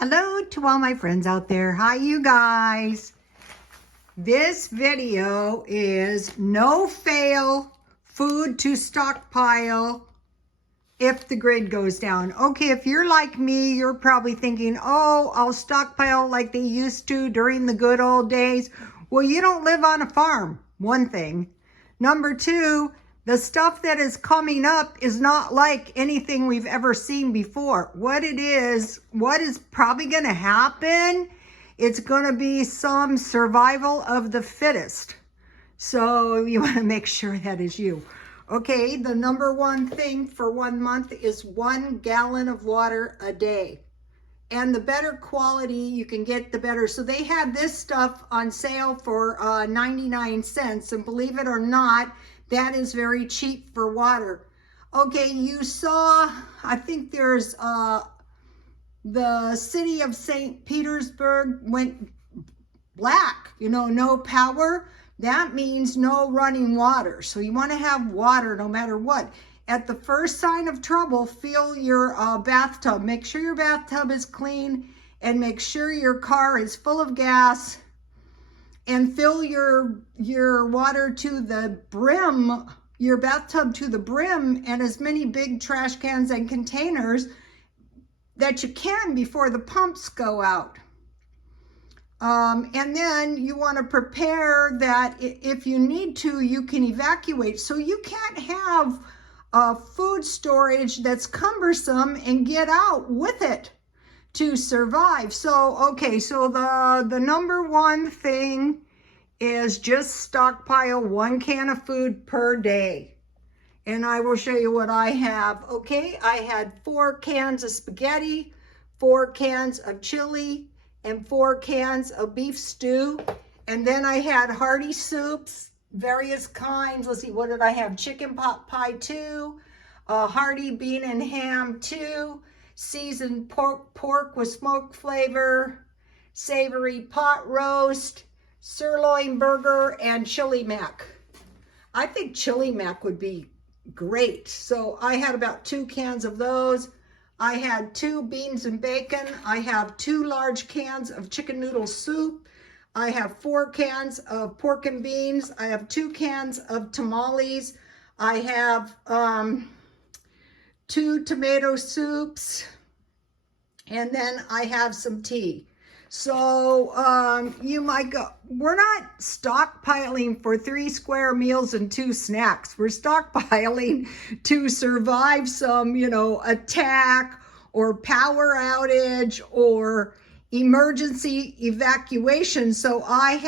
Hello to all my friends out there. Hi, you guys. This video is no fail food to stockpile if the grid goes down. Okay, if you're like me, you're probably thinking, oh, I'll stockpile like they used to during the good old days. Well, you don't live on a farm, one thing. Number two, the stuff that is coming up is not like anything we've ever seen before. What is probably going to happen, it's going to be some survival of the fittest. So you want to make sure that is you. Okay, the number one thing for 1 month is 1 gallon of water a day. And the better quality you can get, the better. So they had this stuff on sale for 99 cents. And believe it or not, that is very cheap for water. Okay, you saw, I think there's the city of St. Petersburg went black, no power. That means no running water. So you want to have water no matter what. At the first sign of trouble, fill your bathtub. Make sure your bathtub is clean and make sure your car is full of gas. And fill your water to the brim, your bathtub to the brim, and as many big trash cans and containers that you can before the pumps go out. And then you want to prepare that if you need to, you can evacuate. So you can't have food storage that's cumbersome and get out with it to survive. So, okay, so the number one thing is just stockpile 1 can of food per day. And I will show you what I have. Okay, I had 4 cans of spaghetti, 4 cans of chili, and 4 cans of beef stew. And then I had hearty soups, various kinds. Let's see, what did I have? Chicken pot pie 2, hearty bean and ham 2, seasoned pork with smoked flavor, savory pot roast, sirloin burger, and chili mac. I think chili mac would be great. So I had about 2 cans of those. I had 2 beans and bacon. I have 2 large cans of chicken noodle soup. I have 4 cans of pork and beans. I have 2 cans of tamales. I have 2 tomato soups. And then I have some tea. So you might go, we're not stockpiling for 3 square meals and 2 snacks. We're stockpiling to survive some, attack or power outage or emergency evacuation. So I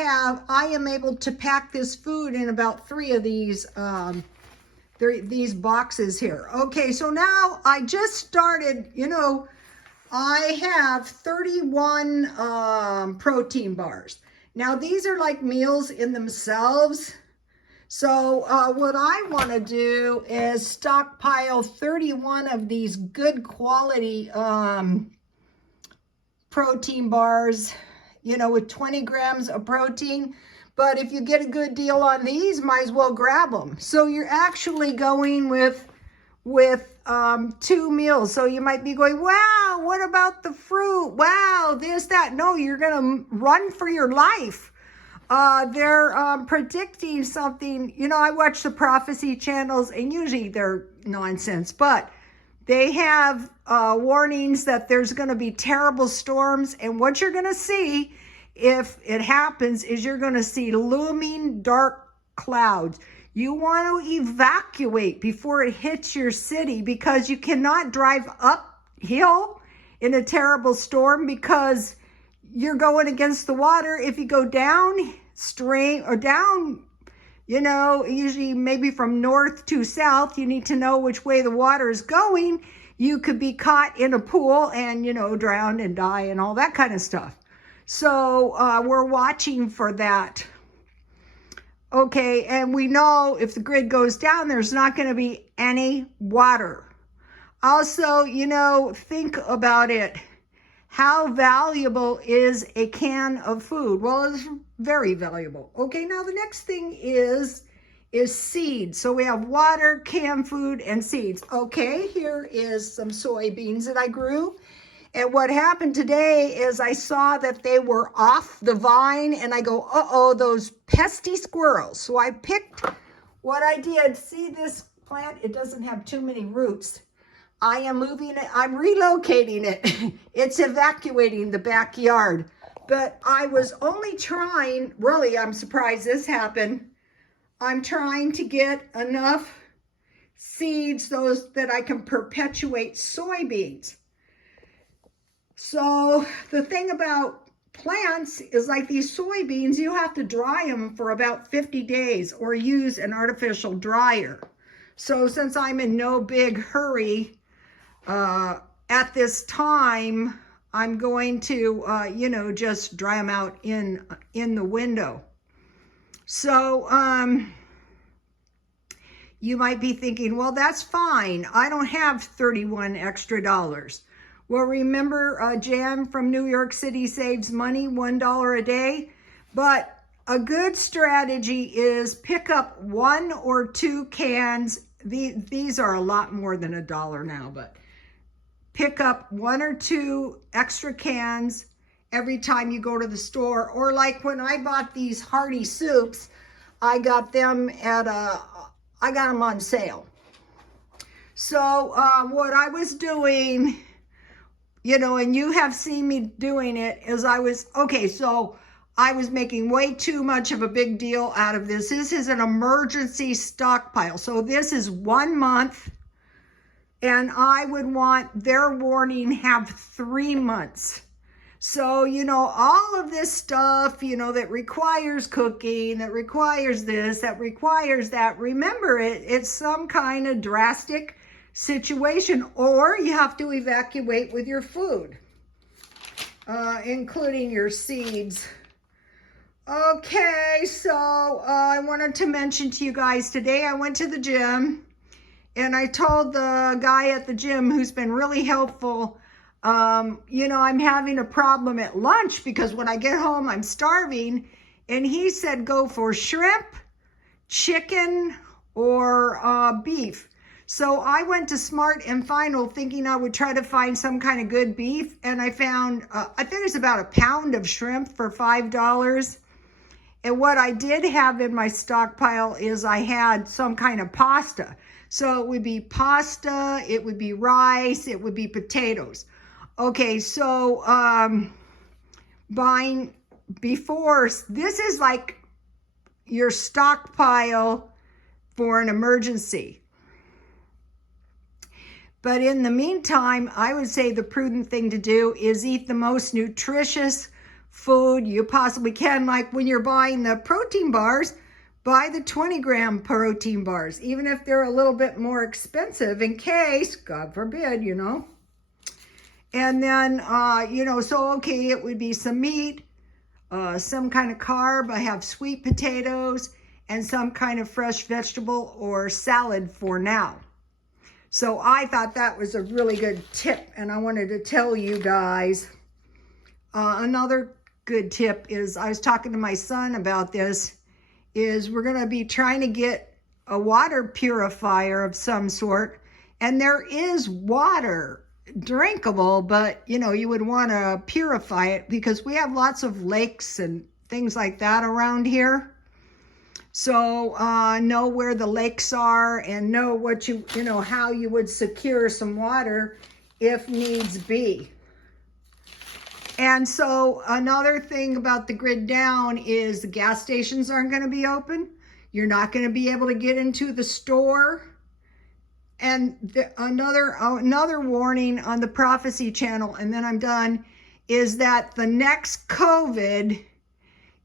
am able to pack this food in about 3 of these boxes here. Okay, so now I just started, I have 31 protein bars. Now these are like meals in themselves. So what I want to do is stockpile 31 of these good quality protein bars, with 20 grams of protein. But if you get a good deal on these, might as well grab them. So you're actually going with 2 meals. So you might be going, wow, what about the fruit? Wow, this, that. No, you're going to run for your life. They're predicting something. I watch the prophecy channels and usually they're nonsense, but they have warnings that there's going to be terrible storms. And what you're going to see if it happens is you're going to see looming dark clouds. You want to evacuate before it hits your city because you cannot drive uphill in a terrible storm because you're going against the water. If you go downstream or down, usually maybe from north to south, you need to know which way the water is going. You could be caught in a pool and, drown and die and all that kind of stuff. So we're watching for that. Okay, and we know if the grid goes down, there's not going to be any water. Also, think about it. How valuable is a can of food? Well, it's very valuable. Okay, now the next thing is seeds. So we have water, canned food, and seeds. Okay, here is some soybeans that I grew. And what happened today is I saw that they were off the vine, and I go, uh-oh, those pesky squirrels. So I picked what I did. See this plant? It doesn't have too many roots. I am moving it. I'm relocating it. It's evacuating the backyard. But I was only trying, really, I'm surprised this happened. I'm trying to get enough seeds, those that I can perpetuate soybeans. So the thing about plants is, like these soybeans, you have to dry them for about 50 days or use an artificial dryer. So since I'm in no big hurry at this time, I'm going to, you know, just dry them out in the window. So you might be thinking, well, that's fine. I don't have $31 extra. Well, remember, Jan from New York City saves money, $1 a day. But a good strategy is pick up 1 or 2 cans. These are a lot more than $1 now, but pick up 1 or 2 extra cans every time you go to the store. Or like when I bought these hearty soups, I got them at I got them on sale. So what I was doing, you know, and you have seen me doing it, is I was making way too much of a big deal out of this. This is an emergency stockpile. So this is 1 month, and I would want their warning have 3 months. So, you know, all of this stuff, you know, that requires cooking, that requires this, that requires that, remember it's some kind of drastic situation, or you have to evacuate with your food, including your seeds. Okay, so I wanted to mention to you guys, today I went to the gym, and I told the guy at the gym, who's been really helpful, you know, I'm having a problem at lunch because when I get home, I'm starving. And he said, go for shrimp, chicken, or beef. So I went to Smart and Final thinking I would try to find some kind of good beef. And I found, I think it's about a pound of shrimp for $5. And what I did have in my stockpile is I had some kind of pasta. So it would be pasta, it would be rice, it would be potatoes. Okay, so buying before, this is like your stockpile for an emergency. But in the meantime, I would say the prudent thing to do is eat the most nutritious food you possibly can. Like when you're buying the protein bars, buy the 20-gram protein bars, even if they're a little bit more expensive, in case, God forbid, you know. And then, you know, so, okay, it would be some meat, some kind of carb. I have sweet potatoes and some kind of fresh vegetable or salad for now. So I thought that was a really good tip, and I wanted to tell you guys. Another good tip is, I was talking to my son about this, is we're going to be trying to get a water purifier of some sort. And there is water, drinkable, but you know, you would want to purify it because we have lots of lakes and things like that around here. So know where the lakes are and know what you know, how you would secure some water if needs be. And so another thing about the grid down is the gas stations aren't going to be open. You're not going to be able to get into the store. And another warning on the Prophecy channel, and then I'm done, is that the next COVID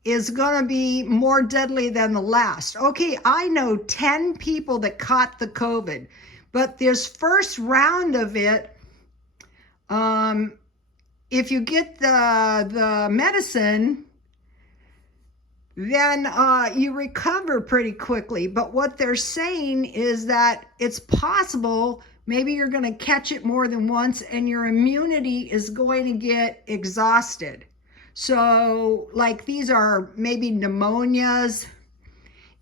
is going to be more deadly than the last. Okay, I know 10 people that caught the COVID, but this first round of it, if you get the medicine, then you recover pretty quickly. But what they're saying is that it's possible maybe you're going to catch it more than once and your immunity is going to get exhausted. So like these are maybe pneumonias,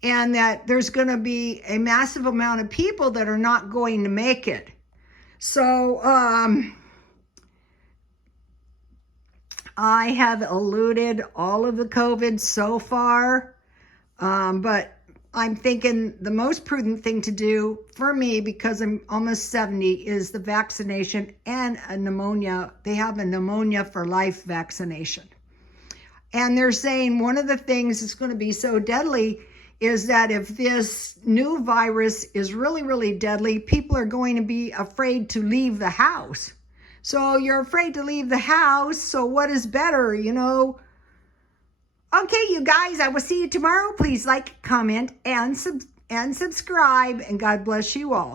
and that there's going to be a massive amount of people that are not going to make it. So I have eluded all of the COVID so far, but I'm thinking the most prudent thing to do for me, because I'm almost 70, is the vaccination and a pneumonia. They have a pneumonia for life vaccination. And they're saying one of the things that's going to be so deadly is that if this new virus is really, really deadly, people are going to be afraid to leave the house. So you're afraid to leave the house. So what is better, you know? Okay, you guys, I will see you tomorrow. Please like, comment, and subscribe. And God bless you all.